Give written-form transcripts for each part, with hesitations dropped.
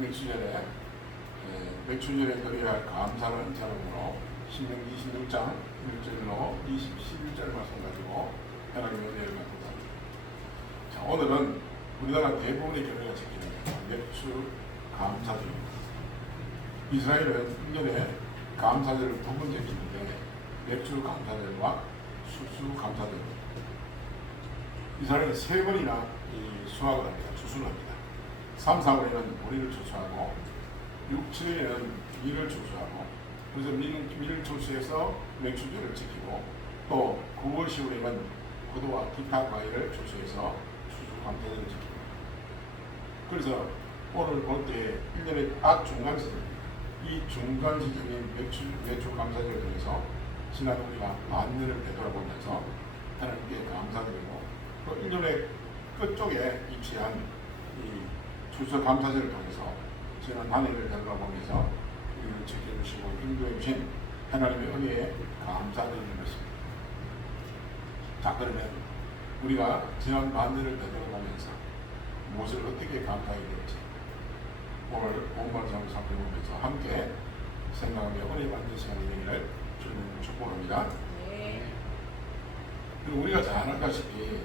맥주절에 맥주절에 드려야 할 감사는 자랑으로 신명기 26장 1절로 11절 말씀 가지고 하나님의 은혜를 갖고 삽니다. 자, 오늘은 우리나라 대부분의 교회가 지키는 맥주 감사절입니다. 이스라엘은 1년에 감사절을 두 번째 지키는데 맥주 감사절과 수수 감사절입니다. 이스라엘은 세 번이나 수확을 합니다. 추수를 합니다. 3, 4월에는 보리를 추수하고 6, 7일에는 밀을 추수하고 그래서 밀을 추수해서 맥주절을 지키고 또 9월, 10월에는 포도와 기타 과일을 추수해서 추수 감사절을 지킵니다. 그래서 오늘 볼 때 1년의 딱 중간 시절, 이 중간 시절인 맥주 감사절을 통해서 지난 우리가 만년을 되돌아보면서 하나님께 감사드리고 또 1년의 끝쪽에 입시한 이 추수 감사절을 통해서 지난 한 해를 되돌아보면서 우리를 지켜주시고 인도해 주신 하나님의 은혜에 감사드리는 것입니다. 자, 그러면 우리가 지난 만년을 되돌아보면서 무엇을 어떻게 감사해야 될지 오늘 본문을 살펴보면서 함께 생각하며 은혜 받는 시간이 되기를 주님을 축복합니다. 그리고 우리가 잘 알다시피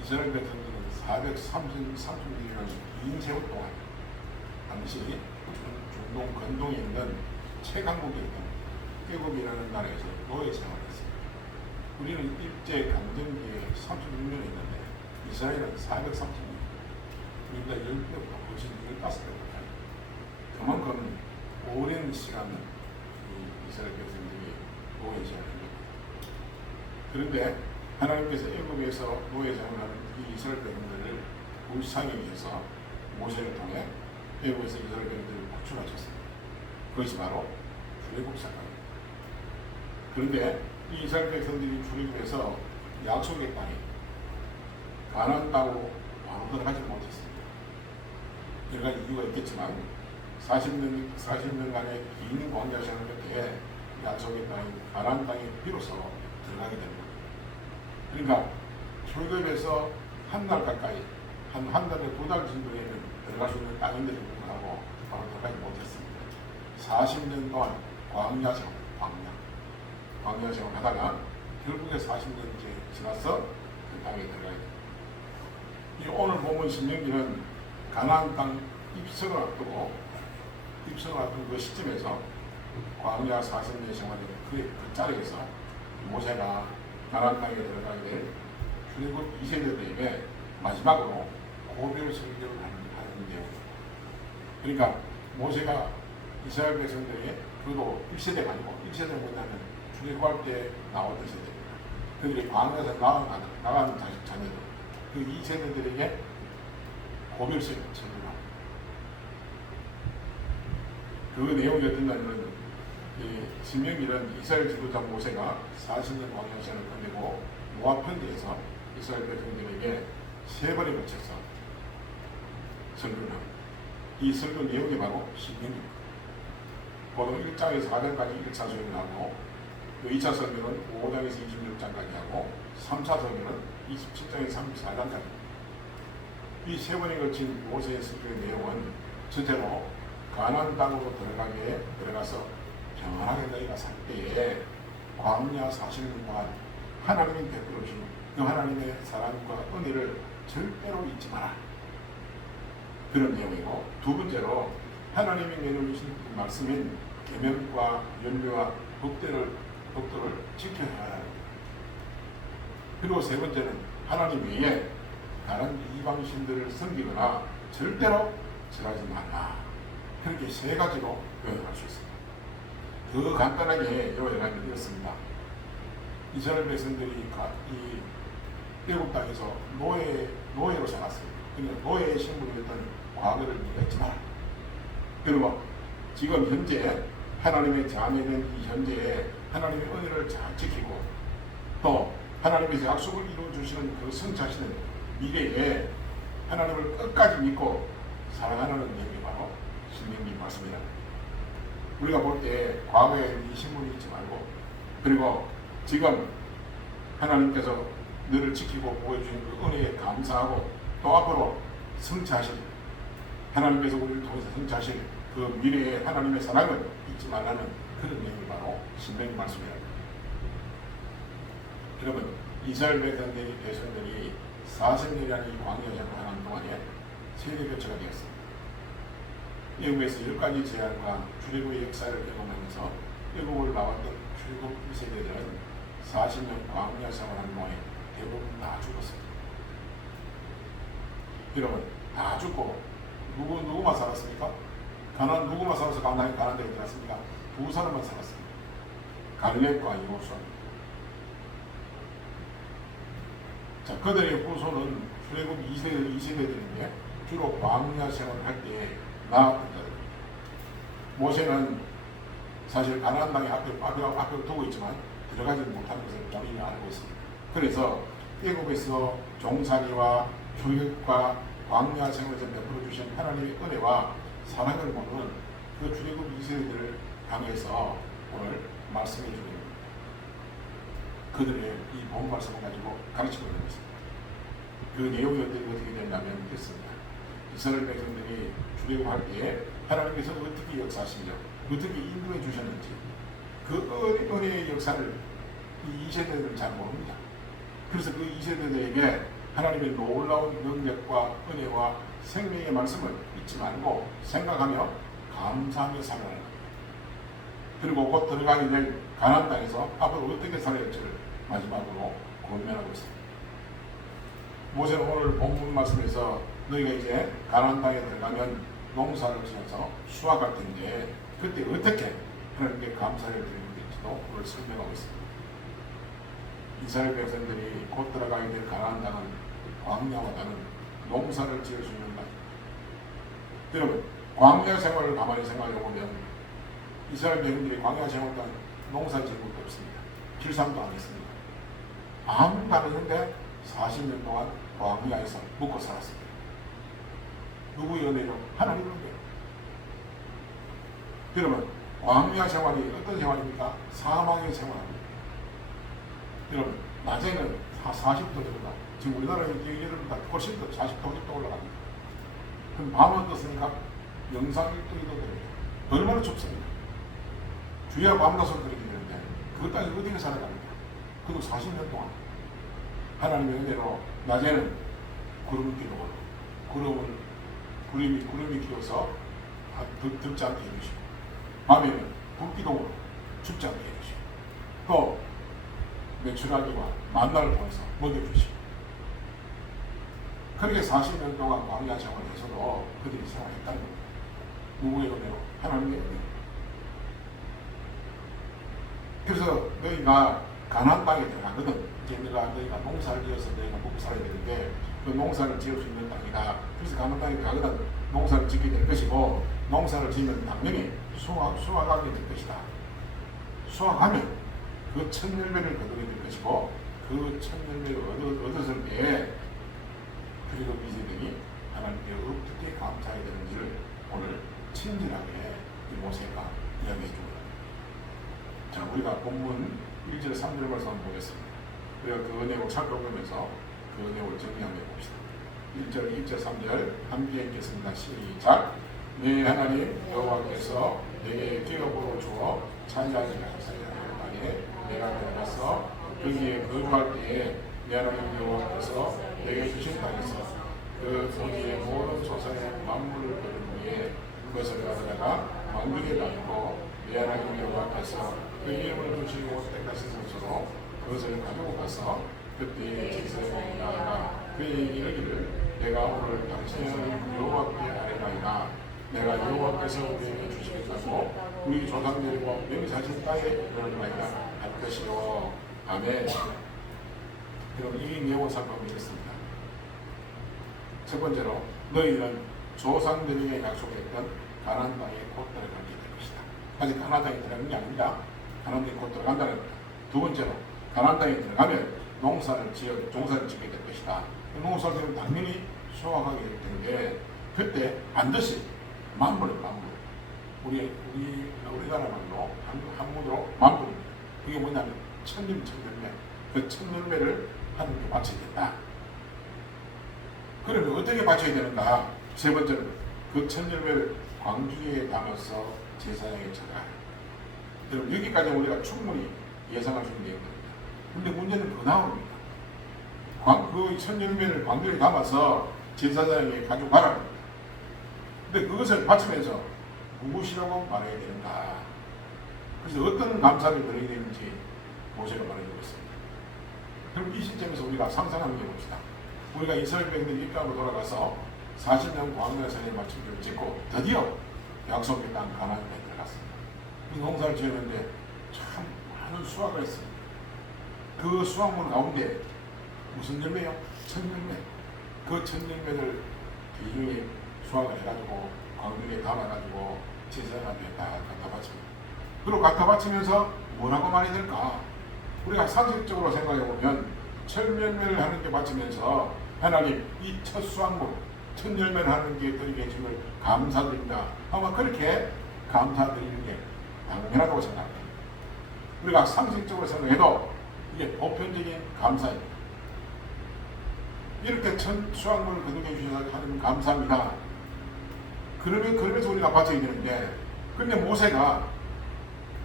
이스라엘 백성들은 430년이라는 긴 세월 동안 당시 중동 건동에 있는 최강국에 있는 애굽이라는 나라에서 노예 생활했습니다. 우리는 일제 강점기에 36년 했는데 이스라엘은 430년, 우리보다 10배보다 훨씬 15배보다 그만큼 오랜 시간 이스라엘 백성들이 노예 생활합니다. 그런데 하나님께서 애굽에서 노예 생활하는 이 이스라엘 백성들을 불쌍히 위해서 모세를 통해 애굽에서 이스라엘 백성들을 구출하셨습니다. 그것이 바로 출애굽 사건입니다. 그런데 이 이스라엘 백성들이 출애굽해서 약속의 땅에 가나안 땅으로 바로 들어가지 못했습니다. 여러 가지 이유가 있겠지만 40년간의 긴 광야 생활 끝에 약속의 땅인 가나안 땅에 비로소 들어가게 됩니다. 그러니까 출애굽에서 한 달 가까이 한 달에 2달 정도에는 들어갈 수 있는 땅인데도 불구하고 바로 들어가지 못했습니다. 40년 동안 광야 생활 하다가 결국에 40년째 지나서 그 땅에 들어가게 됩니다. 이 오늘 보면 신명기는 가나안 땅 입성을 앞두고 그 시점에서 광야 40년 생활의 그 자리에서 모세가 가나안 땅에 들어가게 될 출애굽 2세대들에게 마지막으로 고별 설교를 하는 내용입니다. 그러니까 모세가 이스라엘 백성들에게 그래도 1세대가 아니고 1세대는 뭐냐면 출애굽할 때 나왔던 세대입니다. 그들이 광야에서 나가는 자녀들 그 2세대들에게 고별 설교를 합니다. 그 내용이 어떤냐면 신명기는 이스라엘 지도자 모세가 40년 광야생을 끝내고 모압 편지에서 이스라엘 백성들에게 3번에 걸쳐서 설교를 합니다. 이 설교 내용이 바로 신명기입니다. 보통 1장에서 4장까지 1차 설교를 하고 2차 설교는 5장에서 26장까지 하고 3차 설교는 27장에서 34장까지. 이 3번에 걸친 모세의 설교의 내용은 첫째로 가나안 땅으로 들어가서 평안하게 너희가 살 때에 광야 40년 동안 하나님이 베풀어 주신 그 하나님의 사랑과 은혜를 절대로 잊지 마라. 그런 내용이고, 두 번째로 하나님이 내놓으신 말씀인 계명과 윤례와 법도를 지켜야 하라. 그리고 세 번째는 하나님 외에 다른 이방신들을 섬기거나 절대로 절하지 말라. 그렇게 세 가지로 요약할 수 있습니다. 더 간단하게 요약하면 이렇습니다. 이스라엘 백성들이 이 애굽 땅에서 노예로 살았어요. 그러니까 노예의 신분이었던 과거를 잊지 마라. 그리고 지금 현재 하나님의 자녀된 이 현재에 하나님의 은혜를 잘 지키고 또 하나님께서 약속을 이루어주시는 그 성취하시는 미래에 하나님을 끝까지 믿고 살아가는 내용이 바로 신명기 말씀이다. 우리가 볼 때 과거에 이 신분이 있지 말고 그리고 지금 하나님께서 너를 지키고 보여주신 그 은혜에 감사하고 또 앞으로 성취하실 하나님께서 우리를 통해서 행하실 그 미래의 하나님의 사랑을 잊지 말라는 그런 내용이 바로 신명기 말씀이에요. 여러분, 이스라엘 백성들이 40년이라는 이 광야 생활하는 동안에 세대 교체가 되었습니다. 애굽에서 10가지 재앙과 출애굽의 역사를 경험하면서 애굽을 나왔던 출애굽 2세대들은 40년 광야 생활하는 동안에 대부분 다 죽었습니다. 여러분, 다 죽고 누구만 살았습니까? 누구만 살아서 가나안에 들어갔습니까? 두 사람만 살았습니다. 갈렙과 여호수아. 자, 그들의 후손은 출애굽 2세대들인데 주로 광야 생활을 할 때 나았던 자들. 모세는 사실 가나안 땅에 앞에 두고 있지만 들어가지 못한 것을 본인이 알고 있습니다. 그래서 애굽에서 종살이와 교육과 광야 생활에서 베풀어 주신 하나님의 은혜와 사랑을 보는 그 출애굽 2세대들을 향해서 오늘 말씀해 주는 그들의 이 본 말씀을 가지고 가르치고 있는 것입니다. 그 내용이 어떻게 됐냐면 됐습니다. 이스라엘 백성들이 출애굽할 때에 하나님께서 어떻게 역사하시며 어떻게 인도해 주셨는지 그 은혜의 역사를 이 2세대들은 잘 모릅니다. 그래서 그 2세대들에게 하나님의 놀라운 능력과 은혜와 생명의 말씀을 잊지 말고 생각하며 감사하며 살아라. 그리고 곧 들어가게 될 가나안 땅에서 앞으로 어떻게 살아야 할지를 마지막으로 고민하고 있습니다. 모세는 오늘 본문 말씀에서 너희가 이제 가나안 땅에 들어가면 농사를 지어서 수확할 텐데 그때 어떻게 하나님께 감사를 드리는 것인지도 오늘 설명하고 있습니다. 이스라엘 백성들이 곧 들어가게 될 가나안 땅은 광야와 다른 농사를 지을 수 있는 땅입니다. 여러분, 광야 생활을 가만히 생각해 보면 이스라엘 백성들이 광야 생활 동안 농사 지은 것도 없습니다. 길쌈도 안 했습니다. 아무것도 안 했는데 40년 동안 광야에서 먹고 살았습니다. 누구의 은혜로? 하나님의 은혜로. 여러분, 광야 생활이 어떤 생활입니까? 사망의 생활입니다. 여러분, 낮에는 40도 됩니다. 지금 우리나라에 여름보다 훨씬 더 40도, 50도 올라갑니다. 그럼 밤은 어떻습니까? 영상 1도도 됩니다. 얼마나 춥습니까? 주야 밤낮으로 그렇게 되는데 그것 따위 어디에 살아갑니까? 그리고 40년 동안 하나님의 은혜로 낮에는 구름기도 오고 구름이 끼어서 덥지 않게 해주시고 밤에는 불기도 오고 춥지 않게 해주시고 또 메추라기와 만나를 통해서 먹여주시고 그렇게 40년 동안 광야 생활에서도 그들이 생활했다는 겁니다. 누구의 은혜로? 하나님의 은혜로. 그래서 너희가 가나안 땅에 들어가거든. 이제 너희가 농사를 지어서 너희가 먹고 살아야 되는데 그 농사를 지을 수 있는 땅이다. 그래서 가나안 땅에 들어가거든. 농사를 짓게 될 것이고 농사를 지으면 당연히 수확하게 될 것이다. 수확하면 그 첫 열매를 거두게 될 것이고 그 첫 열매를 얻었을 때에 그리고 이세들이 하나님께 어떻게 감사해야 되는지를 오늘 친절하게 이 모세가 이야기해 줍니다. 자, 우리가 본문 1절 3절 말씀 한번 보겠습니다. 우리가 그 내용을 살펴보면서 그 내용을 정리하며 봅시다. 1절 3절 함께 읽겠습니다. 시작. 네 하나님 여호와께서 내게 기업으로 주어 차지하지 하사였나니 내가 들어가서 거기에 거주할 때에 내 하나님 여호와께서 내게 주신 땅에서 그 토지의 모든 조상의 만물을 거둔 후에 그것을 가져다가 왕국에 나누고 내 하나님 여호와께서 그 이름을 주시고 택하신 것으로 그것을 가지고 가서 그때 제사장이 나아가 그의 이르기를 내가 오늘 당신의 여호와께 아뢰나이다. 내가 여호와께서 우리에게 주시겠다고 우리 조상들과 명사신 땅에 이르나이다 할 것이요. 아멘. 그럼 이 내용을 살펴보겠습니다. 첫 번째로 너희는 조상들에게 약속했던 가나안 땅에 곧 들어가게 될 것이다. 아직 가나안 땅에 들어가는 게 아닙니다. 가나안 땅에 곧 들어간다는 겁니다. 두 번째로 가나안 땅에 들어가면 농사를 짓게 될 것이다. 농사를 지으면 당연히 수확하게 될 텐데 그때 반드시 만물은 만물. 우리나라 말로 한문으로 만물입니다. 그게 뭐냐면 천열매. 그 천열매를 하나님께 바쳐야겠다. 그러면 어떻게 바쳐야 되는가? 세 번째는 그 천열매를 광주에 담아서 제사장에 전하라. 여러분 여기까지 우리가 충분히 예상할 수 있는 내용입니다. 근데 문제는 더 나옵니다. 그 천열매를 광주에 담아서 제사장에게 가져가라. 근데 그것을 바치면서 무엇이라고 말해야 되는가. 그래서 어떤 감사를 드려야 되는지 모세가 말해주고 있습니다. 그럼 이 시점에서 우리가 상상하는 게 봅시다. 우리가 이스라엘 백성들이 입가로 돌아가서 40년 광야 생활 마침표를 찍고 드디어 약속의 땅 가나안에 들어갔습니다. 이 농사를 지었는데 참 많은 수확을 했습니다. 그 수확물 가운데 무슨 열매요? 천열매. 그 천열매를 비중에 수확을 해가지고 광주에 담아가지고 제사장한테 다 갖다 바칩니다. 그리고 갖다 바치면서 뭐라고 말해야 될까? 우리가 상식적으로 생각해보면 천열매를 하는 게 바치면서 하나님 이 첫 수확물 천열매를 하는 게 드리게 해주을 감사드립니다. 아마 그렇게 감사드리는 게 당연하다고 생각합니다. 우리가 상식적으로 생각해도 이게 보편적인 감사입니다. 이렇게 첫 수확물을 거두게 해주셔서 하나님 감사합니다. 그러면서 우리가 바쳐야 되는데, 근데 모세가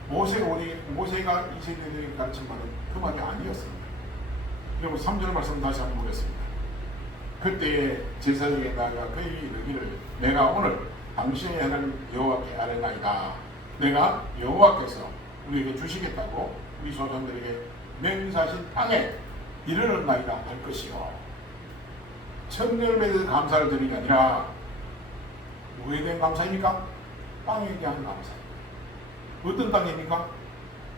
이스라엘에게 가르친 말은 그 말이 아니었습니다. 여러분 3절 말씀 다시 한번 보겠습니다. 그때 제사장에게 나아가 그에게 이르기를 내가 오늘 당신의 하나님 여호와께 아뢰나이다. 내가 여호와께서 우리에게 주시겠다고 우리 조상들에게 맹세하신 땅에 이르렀나이다 할 것이요. 천열매에 대해서 감사를 드리는 게 아니라 뭐에 대한 감사입니까? 땅에 대한 감사. 어떤 땅입니까?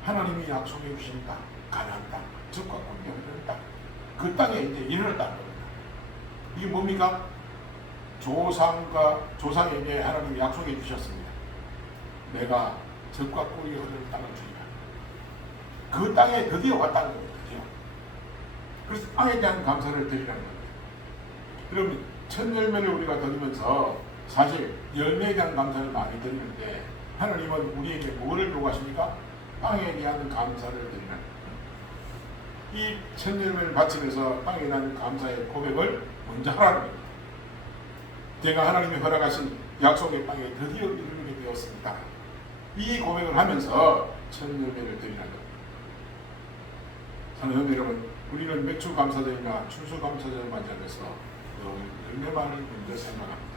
하나님이 약속해 주신 땅, 가나안 땅, 적과 공경하는 땅. 그 땅에 이제 이르렀다는 겁니다. 이게 뭡니까? 조상에게 하나님이 약속해 주셨습니다. 내가 적과 꿀이 흐르는 땅을 주리라. 그 땅에 드디어 왔다는 겁니다. 드디어. 그래서 땅에 대한 감사를 드리라는 겁니다. 여러분, 첫 열매를 우리가 드리면서 사실 열매에 대한 감사를 많이 드리는데 하나님은 우리에게 뭐를 요구하십니까? 땅에 대한 감사를 드리는 이 첫 열매를 바치면서 땅에 대한 감사의 고백을 먼저 하라는 겁니다. 제가 하나님이 허락하신 약속의 땅에 드디어 이르게 되었습니다. 이 고백을 하면서 첫 열매를 드리는 겁니다. 사랑하는 여러분, 우리는 매출 감사절이나 추수 감사절을 맞이하면서 열매만을 먼저 생각합니다.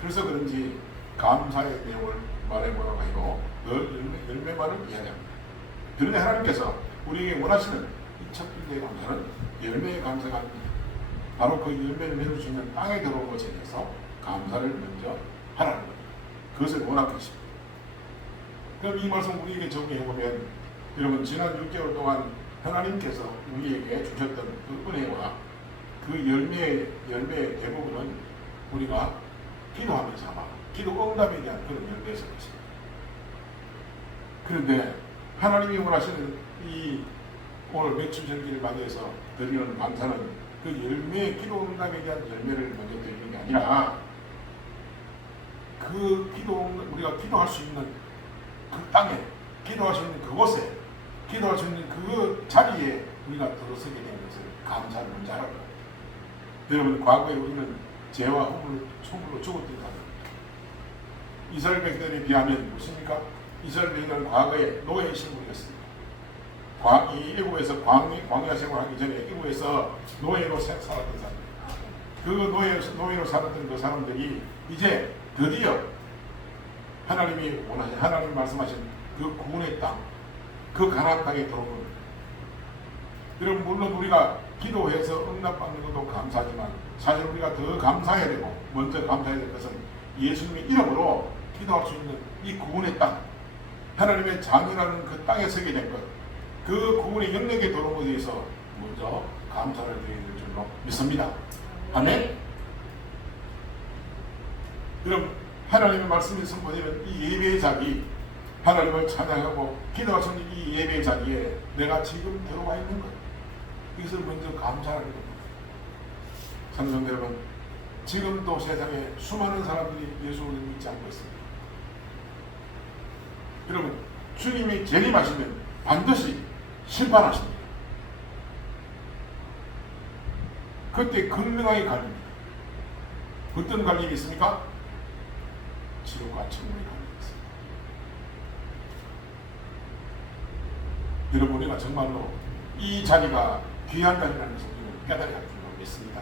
그래서 그런지 감사의 내용을 말해보라고 해도 늘 열매만을 이야기합니다. 그런데 하나님께서 우리에게 원하시는 이 첫 번째 감사는 열매의 감사가 아닙니다. 바로 그 열매를 맺을 수 있는 땅에 들어온 것에 대해서 감사를 먼저 하라는 겁니다. 그것을 원하고 계십니다. 그럼 이 말씀 우리에게 적용해보면 여러분 지난 6개월 동안 하나님께서 우리에게 주셨던 그 은혜와 그 열매의 대부분은 우리가 기도하면서 아마 기도 응답에 대한 그런 열매였을 것입니다. 그런데 하나님이 원하시는 이 오늘 매출 절기를 맞이해서 드리는 감사는 그 열매의 기도 응답에 대한 열매를 먼저 드리는 게 아니라 우리가 기도할 수 있는 그 땅에, 기도할 수 있는 그곳에, 기도할 수 있는 그 자리에 우리가 들어서게 되는 것을 감사를 먼저 하라고 합니다. 여러분, 과거에 우리는 죄와 허물로 죽었던 사람입니다. 이스라엘 백성들에 비하면 무엇입니까? 이스라엘 백성은 과거에 노예의 신분이었습니다. 애국에서 광야 생활하기 전에 애국에서 노예로 살았던 사람입니다. 그 노예로 살았던 그 사람들이 이제 드디어 하나님이 원하신, 하나님 말씀하신 그 구원의 땅, 그 가나안 땅에 들어오는 겁니다. 여러분, 물론 우리가 기도해서 응답받는 것도 감사하지만 사실 우리가 더 감사해야 되고 먼저 감사해야 될 것은 예수님의 이름으로 기도할 수 있는 이 구원의 땅, 하나님의 자녀라는 그 땅에 서게 된 것, 그 구원의 영역에 들어온 것에 대해서 먼저 감사를 드려야 될 줄로 믿습니다. 아멘. 여러분, 하나님의 말씀이 선포되는 이 예배의 자리, 하나님을 찬양하고 기도할 수 있는 이 예배의 자리에 내가 지금 들어와 있는 것, 이것을 먼저 감사하는 겁니다. 사랑하는 여러분, 지금도 세상에 수많은 사람들이 예수를 믿지 않고 있습니다. 여러분, 주님이 재림하시면 반드시 심판하십니다. 그때 극명하게 갈립니다. 어떤 갈림이 있습니까? 지옥과 천국에 가는 것입니다. 여러분, 우리가 정말로 이 자리가 귀한 자리라는 것을 우리는 깨달아야 할 줄로 믿습니다.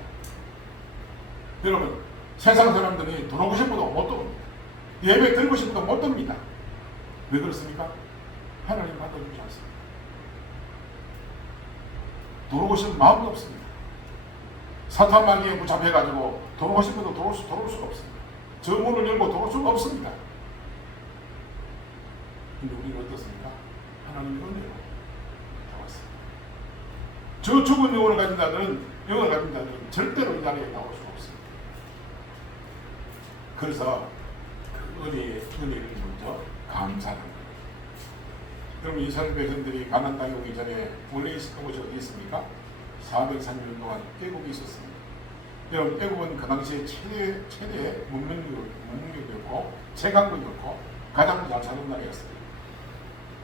여러분, 세상 사람들이 들어오고 싶어도 못 들어옵니다. 예배 드리고 싶어도 못 듭니다. 왜 그렇습니까? 하나님 받아주지 않습니다. 들어오고 싶은 마음도 없습니다. 사탄 마귀에 붙잡혀가지고 들어오고 싶어도 들어올 수가 없습니다. 저 문을 열고 들어올 수가 없습니다. 근데 우리는 어떻습니까? 하나님의 은혜로 나왔습니다. 저 죽은 영혼을 가진 자들은 절대로 이 자리에 나올 수가 없습니다. 그래서 그 은혜를 먼저 감사하는 거예요. 여러분, 이스라엘 백성들이 가나안 땅에 오기 전에 원래 있었던 곳이 어디 있습니까? 430년 동안 애국이 있었습니다. 여러분, 애국은 그 당시에 최대 문명국이었고 최강국이었고 가장 잘 사는 나라였습니다.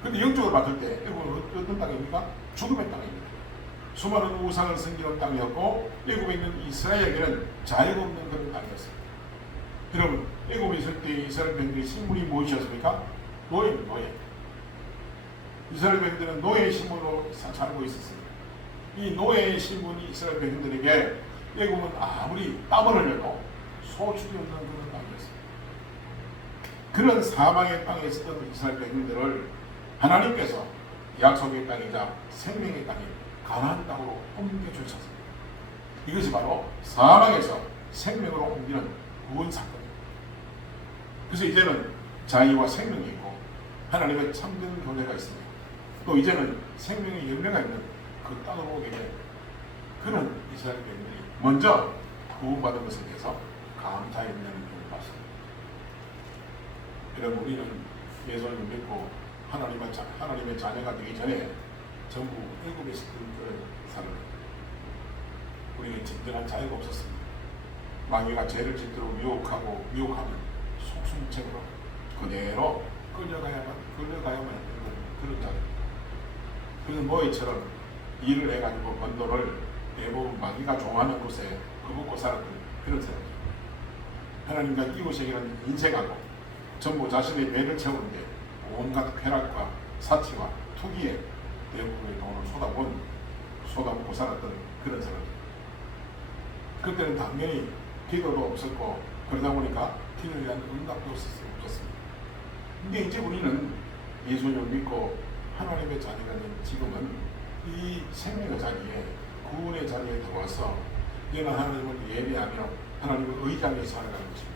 그런데 영적으로 봤을 때 애국은 어떤 땅입니까? 죽음의 땅입니다. 수많은 우상을 섬기는 땅이었고 애국에 있는 이스라엘에게는 자유가 없는 그런 땅이었습니다. 여러분, 애국에 있을 때 이스라엘 백성들의 신분이 무엇이었습니까? 노예입니다. 노예. 이스라엘 백성들은 노예의 신분으로 살고 있었습니다. 이 노예의 신분이 이스라엘 백성들에게 애국은 아무리 땀을 흘려도 소출이 없는 그런 땅이었습니다. 그런 사망의 땅에 있었던 이스라엘 백성들을 하나님께서 약속의 땅이자 생명의 땅인 가나안 땅으로 옮겨주셨습니다. 이것이 바로 사망에서 생명으로 옮기는 구원 사건입니다. 그래서 이제는 자유와 생명이 있고 하나님의 참된 교회가 있습니다. 또 이제는 생명의 열매가 있는 그 땅으로 오게 된 그런 이스라엘 백성들이 먼저 구원받은 것에 대해서 감사의 은혜를 받습니다. 여러분, 우리는 예수를 믿고 하나님의 자녀가 되기 전에 전부 애굽에 있었던 그런 사람입니다. 우리는 진정한 자유가 없었습니다. 마귀가 죄를 짓도록 유혹하면 속수무책으로 그대로 끌려가야만 했던 그런 자입니다. 그래서 노예처럼 일을 해가지고 번 돈을 대부분 마귀가 좋아하는 곳에 퍼붓고 살았던 그런 사람입니다. 하나님과 이웃에게는 인색하고 전부 자신의 배를 채우는데 온갖 쾌락과 사치와 투기에 대부분의 돈을 쏟아붓고 살았던 그런 사람입니다. 그때는 당연히 기도도 없었고 그러다 보니까 기도에 대한 응답도 없었습니다. 근데 이제 우리는 예수님을 믿고 하나님의 자녀가 된 지금은 이 생명의 자리에 구원의 자리에 들어와서 이제는 하나님을 예배하며 하나님을 의지하면서 살아가는 것입니다.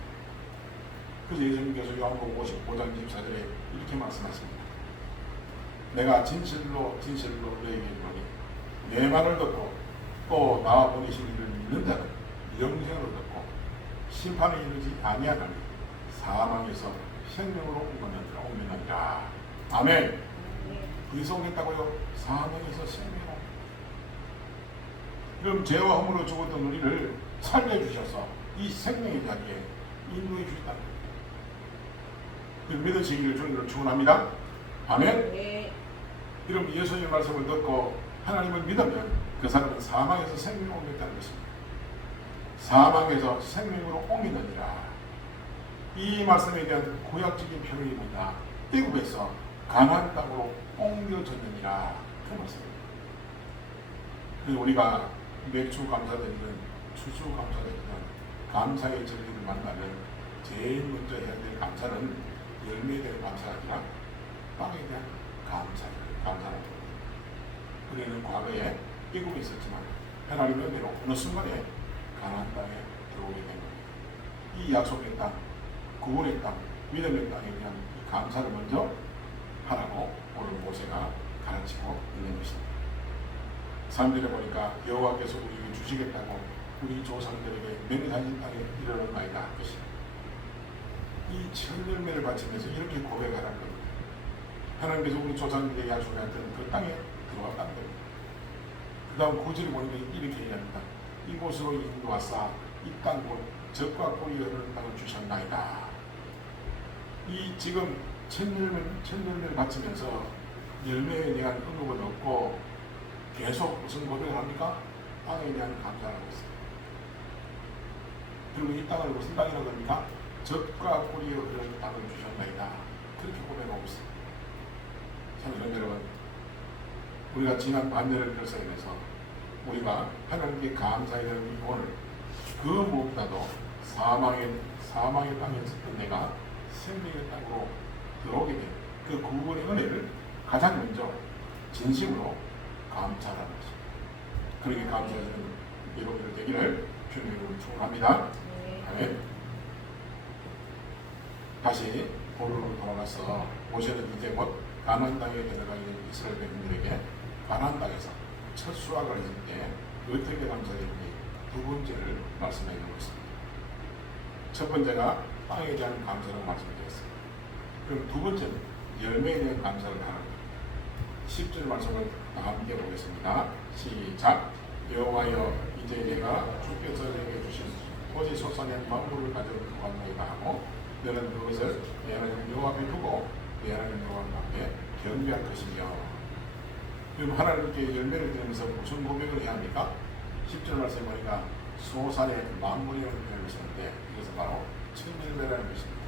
그래서 예수님께서 요한복음 55장 24절에 이렇게 말씀하십니다. 내가 진실로 너에게 이르노니 내 말을 듣고 또 나와 보내신 이를 믿는 자는 영생을 얻고 심판에 이르지 아니하나니 사망에서 생명으로 옮겨나니라. 아멘. 어디서 오겠다고요? 사망에서 생명으로. 그럼 죄와 허물로 죽었던 우리를 살려주셔서 이 생명의 자리에 인도해 주셨다. 믿으시기를 주님으로 축원합니다. 아멘. 네. 그럼 예수님의 말씀을 듣고 하나님을 믿으면 그 사람은 사망에서 생명으로 옮겼다는 것입니다. 사망에서 생명으로 옮기느니라. 이 말씀에 대한 구약적인 표현입니다. 애굽에서 가나안 땅으로 옮겨졌느니라. 그 말씀입니다. 그래서 우리가 매주 감사드리는 추수 감사드리는 감사의 절기를 만나면 제일 먼저 해야 될 감사는 열매에 대한 감사가 아니라 땅에 대한 감사입니다. 우리는 과거에 애굽에 있었지만 하나님의 은혜로 어느 순간에 가나안 땅에 들어오게 된 겁니다. 이 약속의 땅, 구원의 땅, 믿음의 땅에 대한 이 감사를 먼저 하라고 오늘 모세가 가르치고 있는 것입니다. 3절에 보니까 여호와께서 우리에게 주시겠다고 우리 조상들에게 맹세하신 땅에 이르렀나이다 것입니다. 이 천열매를 바치면서 이렇게 고백하라는 겁니다. 하나님께서 우리 조상들에게 약속했던 그 땅에 들어갔다는 겁니다. 그 다음 9절에 보니까 이렇게 얘기합니다. 이곳으로 인도하사 이 땅 곧 젖과 꿀이 흐르는 땅을 주셨나이다. 이 지금 천열매를 바치면서 열매에 대한 언급은 없고 계속 무슨 고백을 합니까? 땅에 대한 감사를 하고 있습니다. 그리고 이 땅을 무슨 땅이라고 합니까? 젖과 꿀이 흐르는 땅을 주셨나이다. 그렇게 고백하고 있습니다. 참 여러분, 우리가 지난 반년을 결성해서 우리가 하나님께 감사해야 되는 이 오늘, 그 무엇보다도 사망의 땅에 있었던 내가 생명의 땅으로 들어오게 된 그 구원의 은혜를 가장 먼저 진심으로 감사하는 것입니다. 그렇게 감사하는 여러분들 되기를 주님으로 축원합니다. 아멘. 다시 본론으로 돌아가서 모세는 이제 곧 가나안 땅에 들어가 있는 이스라엘 백성들에게 가나안 땅에서 첫 수확을 했을 때 어떻게 감사했는지 두 번째를 말씀해 주고 있습니다. 첫 번째가 땅에 대한 감사라고 말씀드렸습니다. 그럼 두 번째는 열매에 대한 감사를 하는 겁니다. 10절 말씀을 다 함께 보겠습니다. 시작. 여호와여, 이제 내가 주께서 내게 주신 토지 소산의 만물을 가져가노이다 하고 너는 그것을 내 하나님 여호와 앞에 두고 내 하나님 여호와 앞에 경배할 것이며. 그럼 하나님께 열매를 드리면서 무슨 고백을 해야 합니까? 10절 말씀에 보니까 소산의 만물이라는 표현을 쓰는데 이것은 바로 첫 열매라는 것입니다.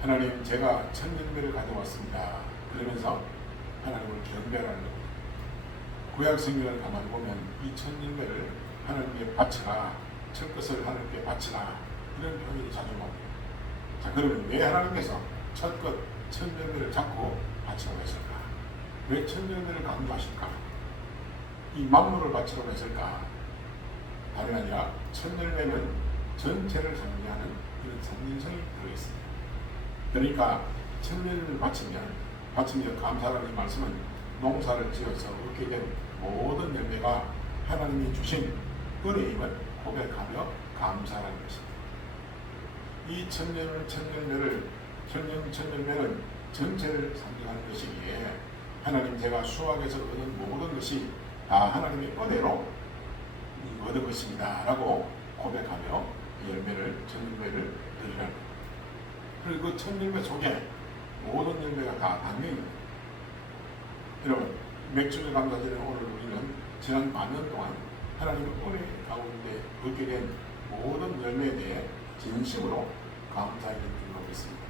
하나님, 제가 첫 열매를 가져왔습니다. 그러면서 하나님을 경배하는 겁니다. 구약 성경을 가만히 보면 이 첫 열매를 하나님께 바치라, 첫 것을 하나님께 바치라, 이런 표현이 자주 나옵니다. 자, 그러면 왜 하나님께서 첫 열매를 자꾸 바치라고 했을까? 왜 첫 열매를 강조하실까? 이 만물을 바치라고 했을까? 다름 아니라 첫 열매는 전체를 상징하는 그런 상징성이 들어있습니다. 그러니까 첫 열매를 바치며 감사라는 말씀은 농사를 지어서 얻게 된 모든 열매가 하나님이 주신 은혜임을 고백하며 감사라는 것입니다. 이 첫 열매는 전체를 상징하는 것이기에 하나님, 제가 수확에서 얻은 모든 것이 다 하나님의 은혜로 얻은 것입니다 라고 고백하며 첫 열매를 드리라는 것. 그리고 그 첫 열매 속에 모든 열매가 다 담겨있는. 여러분, 맥주를 감사드리는 오늘 우리는 지난 반년 동안 하나님의 은혜 가운데 얻게 된 모든 열매에 대해 진심으로 감사의 기쁨을 있습니다.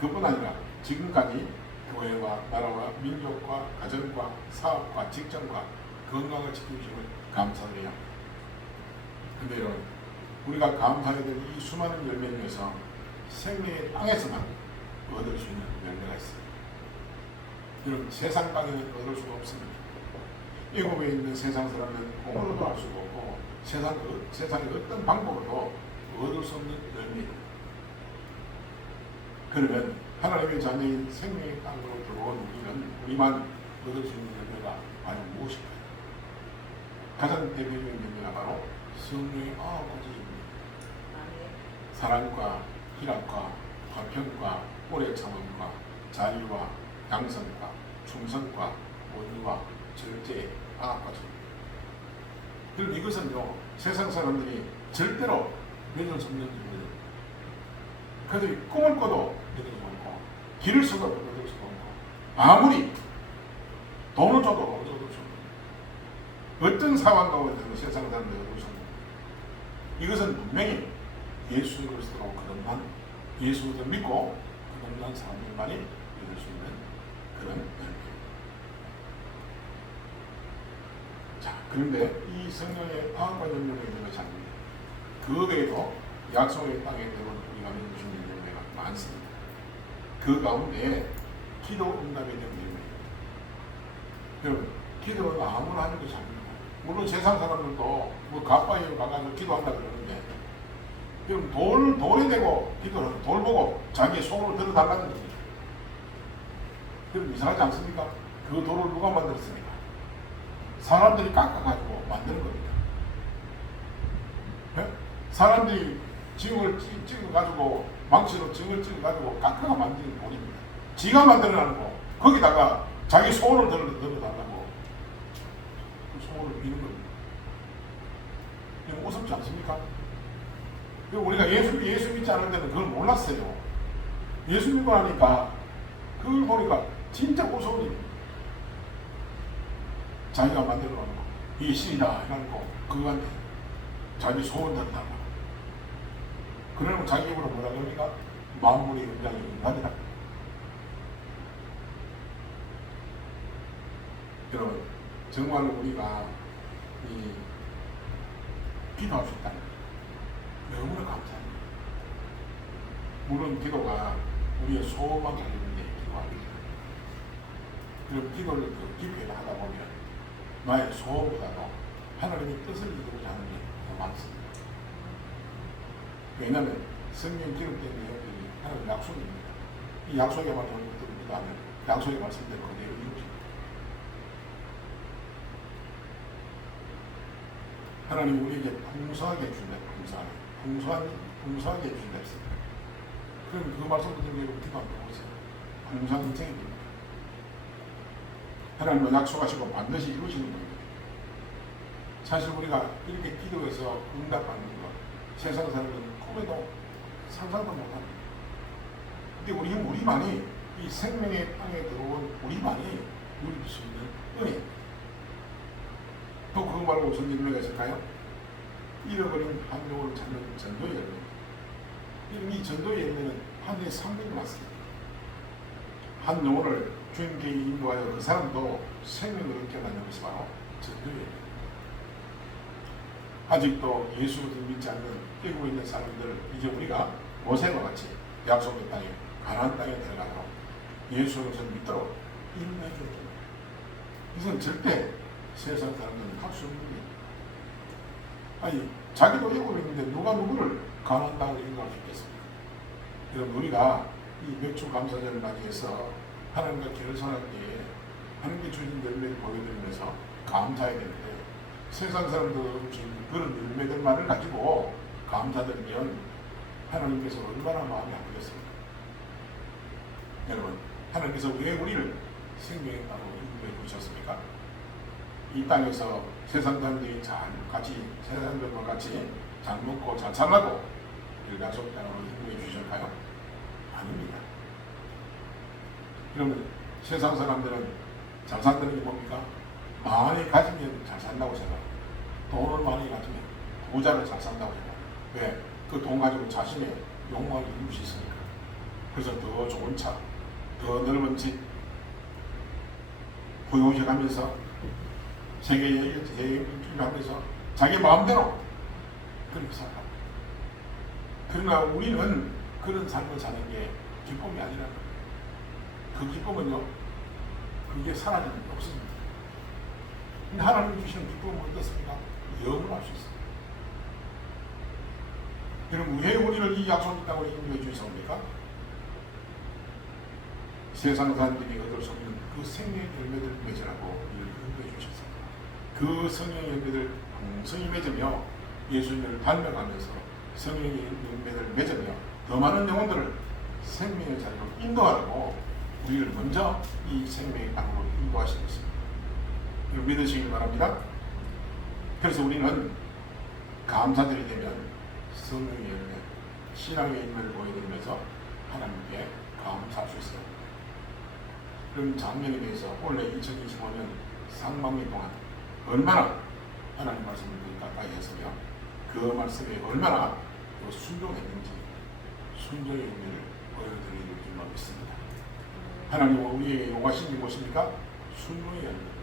그뿐 아니라 지금까지 교회와 나라와 민족과 가정과 사업과 직장과 건강을 지켜주심을 감사드려요. 근데 여러분, 우리가 감사해야 될 이 수많은 열매 중에서 생명의 땅에서만 얻을 수 있는 열매가 있습니다. 여러분, 세상 땅에는 얻을 수가 없습니다. 애굽에 있는 세상 사람은 공으로도 할 수가 없고 세상의 어떤 방법으로도 얻을 수 없는 열매입니다. 그러면 하나님의 자녀인 생명의 땅으로 들어온 우리만 얻을 수 있는 열매가 과연 무엇일까요? 가장 대표적인 열매가 바로 성령의 9가지입니다. 사랑과 희락과 화평과 오래 참음과 자유와 양선과 충성과 온유와 절제, 9가지입니다. 그리고 이것은요, 세상 사람들이 절대로 믿을 수 없는 일입니다. 그들이 꿈을 꿔도 믿을 수 없고 길을 써도 믿을 수 없고 아무리 돈을 줘도 얻을 수 없는 어떤 상황 가운데서도 세상 사람들이 얻을 수 없는 이것은 분명히 예수 그리스도로 거듭난 예수를 믿고 거듭난 사람들만이 믿을 수 있는 그런 열매입니다. 자, 그런데 이 성령의 9가지 열매가 있는 것이 아닙니다. 그 외에도 약속의 땅에 들어온 우리가 믿을 수 있는 열매가 많습니다. 그 가운데 기도 응답에 대한 열매입니다. 여러분, 기도는 아무나 하는 것이 아닙니다. 물론 세상 사람들도 뭐 가까이로 가가지고 기도한다 그러는데, 여러분, 돌에 대고 기도를 하고 돌 보고 자기의 속으로 들어달라는 겁니다. 여러분, 이상하지 않습니까? 그 돌을 누가 만들었습니까? 사람들이 깎아가지고 만드는 겁니다. 네? 사람들이 징을 찍어가지고 망치로 징을 찍어가지고 깎아가 만드는 돌입니다. 지가 만들어내는 거 거기다가 자기 소원을 들어달라고 그 소원을 비는 겁니다. 이거 무섭지 않습니까? 우리가 예수 믿지 않은 데는 그걸 몰랐어요. 예수 믿고 나니까 그걸 보니까 진짜 무서운 일입니다. 자기가 만들어 놓은 거, 이게 신이다 해놓고 그거한테 자기 소원 들다가 그러면 자기 입으로 뭐라 그러니까 만물의 영장이 인간이다. 여러분 정말로 우리가 이 기도할 수 있다는 것 너무나 감사합니다. 물론 기도가 우리의 소원만 가지는데 기도합니다. 그럼 기도를 더 깊게 하다 보면 나의 소원보다도 하나님의 뜻을 이루고자 하는 게 더 많습니다. 왜냐하면 성경 기록된 내용들이 하나님의 약속입니다. 이 약속의 말씀을 기도하면 약속의 말씀대로 그대로 이루어집니다. 하나님 우리에게 풍성하게 주신다. 풍성하게 주신다 했습니다. 그럼 그 말씀 그대로 기도하면 보세요. 풍성한 인생입니다. 하나님은 약속하시고 반드시 이루시는 겁니다. 사실 우리가 이렇게 기도해서 응답받는 것 세상 사람들은 꿈에도 상상도 못합니다. 근데 우리만이 이 생명의 땅에 들어온 우리만이 누릴 수 있는 은혜. 또 그거 말고 무슨 열매가 있을까요? 잃어버린 한 영혼을 찾는 전도의 열매. 이 전도의 열매는 하늘의 상급이 맞습니다. 한 영혼을 주님께 인도하여 그 사람도 생명을 얻게 만드는 것이 바로 전도의 열매. 아직도 예수를 믿지 않는 깨고 있는 사람들 이제 우리가 모세와 같이 약속의 땅에 가나안 땅에 들어가도록 예수를 믿도록 인도해 줍니다. 이건 절대 세상 사람들은 할 수 없는 일이에요. 아니 자기도 애굽에 있는데 누가 누구를 가나안 땅으로 인도할 수 있겠습니까? 그럼 우리가 이 맥주 감사절을 맞이해서 하나님과 결선할 때에 하나님께 주신 열매를 보여드리면서 감사해야 되는데 세상 사람들 주신 그런 열매들만을 가지고 감사드리면 하나님께서 얼마나 마음이 아프겠습니까? 여러분 하나님께서 왜 우리를 생명의 땅으로 인도해 주셨습니까? 이 땅에서 세상 사람들이 세상 사람들과 같이 잘 먹고 잘 살라고 이 약속 땅으로 인도해 주실까요? 아닙니다. 그러면 세상 사람들은 잘 산다는 게 뭡니까? 많이 가지면 잘 산다고 생각합니다. 돈을 많이 가지면 부자를 잘 산다고 생각합니다. 왜? 그 돈 가지고 자신의 욕망을 이룰 수 있으니까. 그래서 더 좋은 차, 더 넓은 집, 부유해가면서 세계에 하면서 자기 마음대로 그렇게 살아갑니다. 그러나 우리는 그런 삶을 사는 게 기쁨이 아니라 그 기쁨은요, 그게 사라지는 게 없습니다. 하나님 주시는 기쁨은 어떻습니까? 영원할 수 있습니다. 여러분 왜 우리를 이 약속의 땅으로 인도해 주셨습니까? 세상 사람들이 얻을 수 없는 그 생명의 열매를 맺으라고 우리를 인도해 주셨습니다. 그 성령의 열매를 풍성히 맺으며 예수님을 닮아가면서 성령의 열매를 맺으며 더 많은 영혼들을 생명의 자리로 인도하라고 우리를 먼저 이 생명의 땅으로 인도하신 것입니다. 이걸 믿으시길 바랍니다. 그래서 우리는 감사드리게 되면 성령의 열매, 신앙의 열매를 보여드리면서 하나님께 감사할 수 있어요. 그럼 작년에 대해서 올해 2025년 상반기 동안 얼마나 하나님 말씀을 가까이 했으며 그 말씀에 얼마나 순종했는지 순종의 열매를 보여드리는 줄로 믿습니다. 하나님은 우리에게 요구하신 게 무엇입니까? 순종의 열매입니다.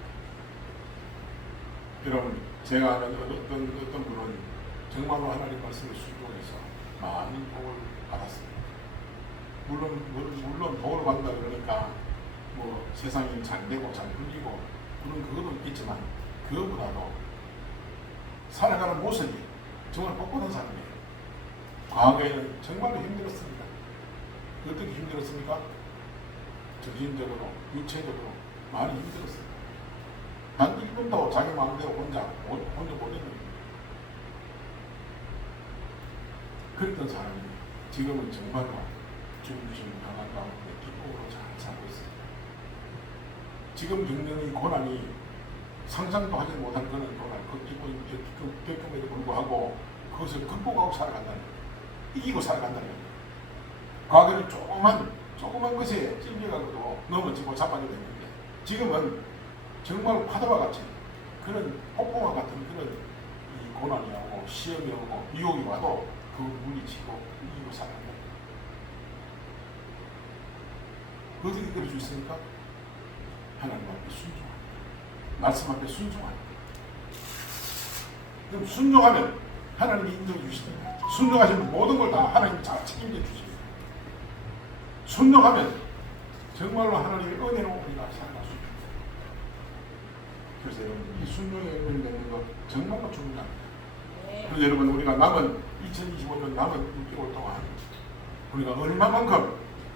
여러분 제가 아는 어떤 분은 정말로 하나님 말씀에 순종해서 많은 복을 받았습니다. 물론 복을 받는다 그러니까 뭐 세상이 잘 되고 잘 풀리고 물론 그것도 있겠지만 그것보다도 살아가는 모습이 정말 복받은 사람이에요. 과거에는 정말로 힘들었습니다. 어떻게 힘들었습니까? 정신적으로, 육체적으로 많이 힘들었습니다. 단 1분도 자기 마음대로 혼자 못 했는 거예요. 그랬던 사람이 지금은 정말로 주님주신 강한 가운데 기쁨으로 잘 살고 있습니다. 지금 겪는 이 고난이 상상도 하지 못한 그런 고난, 겪음에도 불구하고 그것을 극복하고 살아간다는 거예요. 이기고 살아간다는 거예요. 과거는 조그만 것에 찔려가지고 넘어지고 자빠지게 됐는데 지금은 정말 파도와 같이 그런 폭풍과 같은 그런 이 고난이 오고 시험이 오고 유혹이 와도 그 물리치고 이기고 살아간다. 어떻게 그럴 수 있습니까? 하나님 앞에 순종합니다. 말씀 앞에 순종합니다. 그럼 순종하면 하나님이 인도해 주십니다. 순종하시면 모든 걸 다 하나님 잘 책임져 주십니다. 순종하면 정말로 하나님의 은혜로 우리가 살아갈 수 있습니다. 그래서 여러분 이 순종의 은혜를 맺는 것 정말로 중요합니다. 그래서 여러분 우리가 남은 2025년 남은 6개월 동안 우리가 얼마만큼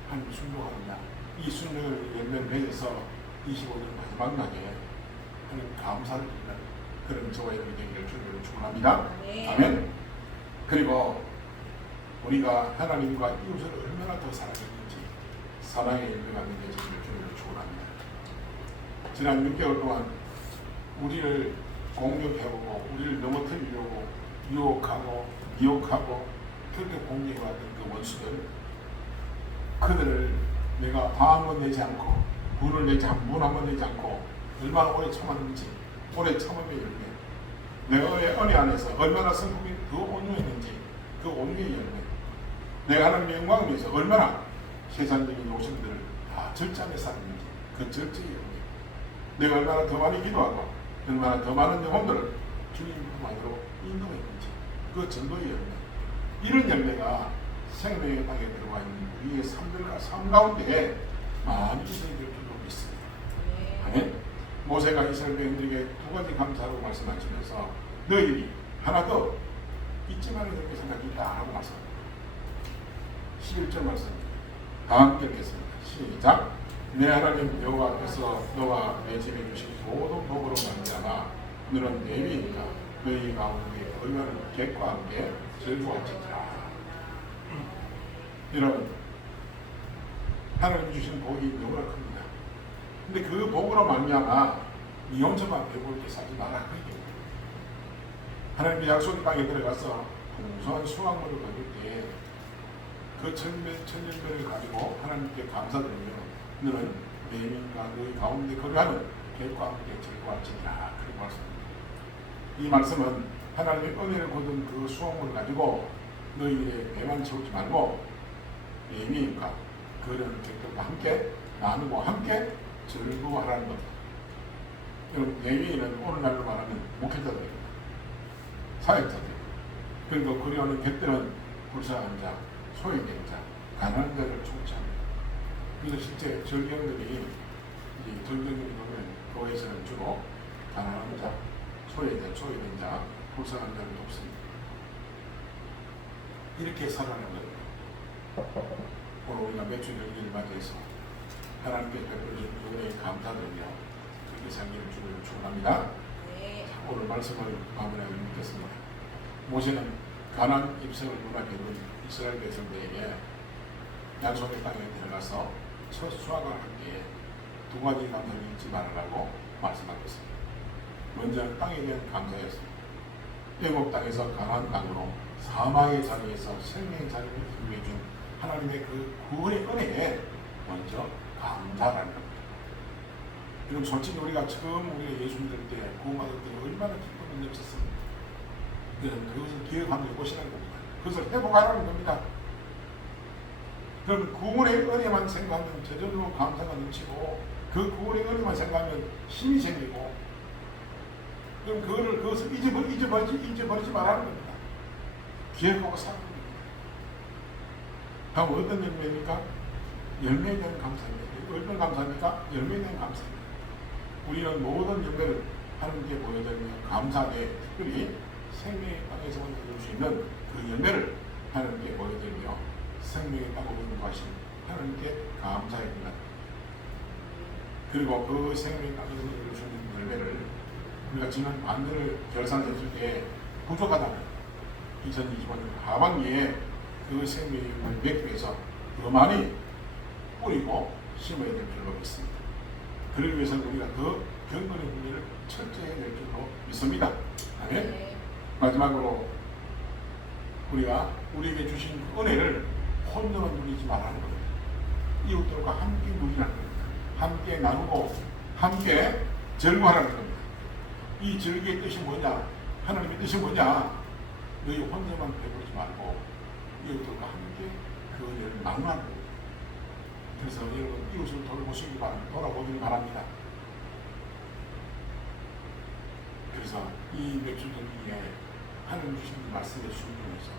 하나님 순종하느냐 이 순종을 열매를 맺어서 25년 마지막 날에 하나님 감사를 드리는 그런 저와 여러분이 되기를 주님으로 축원합니다. 아멘. 그리고 우리가 하나님과 이웃을 얼마나 더 사랑했는지 사랑의 열매가 맺어지기를 주님으로 축원합니다. 지난 6개월 동안 우리를 공격해오고 우리를 넘어뜨리려고 유혹하고 미혹하고 그렇게 공격해왔던 그 원수들 그들을 내가 화 한 번 내지 않고 분을 내지 문 한 번 내지 않고 얼마나 오래 참았는지 오래 참음의 열매 내가 은혜 안에서 얼마나 성품이 더 온유했는지 그 온유의 열매 내가 하나님의 영광을 위해서 얼마나 세상적인 욕심들을 다 절제하며 살았는지 그 절제의 열매 내가 얼마나 더 많이 기도하고 얼마나 더 많은 영혼들을 주님만으로 인도했는지 그 전도의 열매 이런 열매가 생명의 땅에 들어와 있는 우리의 삶 가운데 많이 있어야 될 줄로 믿습니다. 아멘. 모세가 이스라엘 백성들에게 두 가지 감사로 말씀하시면서 너희들이 하나 더 잊지 말아야 될 생각이 있다라고 말씀합니다. 11절 말씀 다 함께 읽겠습니다. 시작. 내 하나님 여호와 앞에서 너와 내 집에 주신 모든 복으로 말미암아 너는 내 위니까 너희 가운데 얼마나 객과 함께 즐거워하시리라. 여러분 하나님 주신 복이 너무나 큽니다. 근데 그 복으로 말미암아 네 혼자만 배부르게 살지 마라 그 얘기입니다. 하나님의 약속의 땅에 들어가서 풍성한 수확물을 거둘 때 그 천년별을 가지고 하나님께 감사드리며 너는 내민과 너희 가운데 거류하는 객과 함께 즐거워하시리라 그렇게 말씀합니다. 이 말씀은 하나님의 은혜를 거둔 그 수확물을 가지고 너희의 배만 채우지 말고 내민과 그런 객들과 함께 나누고 함께 즐거워하라는 겁니다. 여러분 내민은 오늘날로 말하면 목회자들입니다. 사역자들 그리고 그리하는 객들은 불쌍한 자 소외된 자, 가난한 자를 총치합니다. 그래서 실제 절경들이 절경들이 보면 교회에서는 주로 가난한 자, 소외된 자, 불쌍한 자를 돕습니다. 이렇게 살아가는 겁니다. 오늘 우리가 매출 연기를 맞이해서 하나님께 베풀어주신 은혜에 감사드리며 그렇게 살기를 주님을 축원합니다. 오늘 말씀을 마무리하고 묻겠습니다. 모세는 가나안 입성을 문하게 둔 이스라엘 백성들에게 약속의 땅에 들어가서 첫 수확을 할 때에 두 가지 감사를 잊지 말으라고 말씀하고 있습니다. 먼저 땅에 대한 감사였습니다. 애굽 땅에서 가나안 땅으로 사망의 자리에서 생명의 자리를 인도해준 하나님의 그 구원의 은혜에 먼저 감사라는 겁니다. 그럼 솔직히 우리가 처음 우리가 예수 믿을 때 구원받을 때 얼마나 기쁨을 넘쳤습니까? 그것을 기억하며 보시라는 겁니다. 그것을 회복하라는 겁니다. 그럼 구원의 은혜만 생각하면 저절로 감사가 넘치고 그 구원의 은혜만 생각하면 힘이 생기고 그럼 그것을 잊어버리지 말라는 겁니다. 기억하고 사는 겁니다. 다음 어떤 열매입니까? 열매에 대한 감사입니다. 어떤 감사입니까? 열매에 대한 감사입니다. 우리는 모든 열매를 하나님께 보여드리며 감사하게 특별히 생명의 땅에서만 얻을 수 있는 그 열매를 하나님께 보여드리며 생명의 땅으로 인도하신 하나님께 감사합니다. 그리고 그 생명의 땅에서 얻을 수 있는 열매를 우리가 지난 반년을 결산했을 때 부족하다면 2025년 하반기에 그 생명의 열매를 맺기 위해서 더 많이 뿌리고 심어야 될 필요가 있습니다. 그러기 위해서는 우리가 더 경건의 분리를 철저히 해야 될 줄로 믿습니다. 아멘. 마지막으로 우리가 우리에게 주신 그 은혜를 혼자만 누리지 말라는 겁니다. 이웃들과 함께 누리라는 겁니다. 함께 나누고 함께 즐거워하라는 겁니다. 이 즐기의 뜻이 뭐냐? 하나님의 뜻이 뭐냐? 너희 혼자만 배우지 말고 이웃들과 함께 그 은혜를 나누는 거예요. 그래서 여러분 이웃을 돌보시기 바랍니다. 돌아보기를 바랍니다. 그래서 이 몇 주 전에 하나님 주신 말씀의 순종에서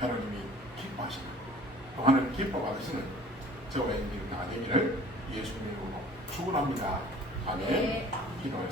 하나님이 기뻐하시는, 또 하나님 기뻐 받으시는 저와 여러분들이 다 되기를 예수님으로 축원합니다. 아멘. 기도하겠습니다.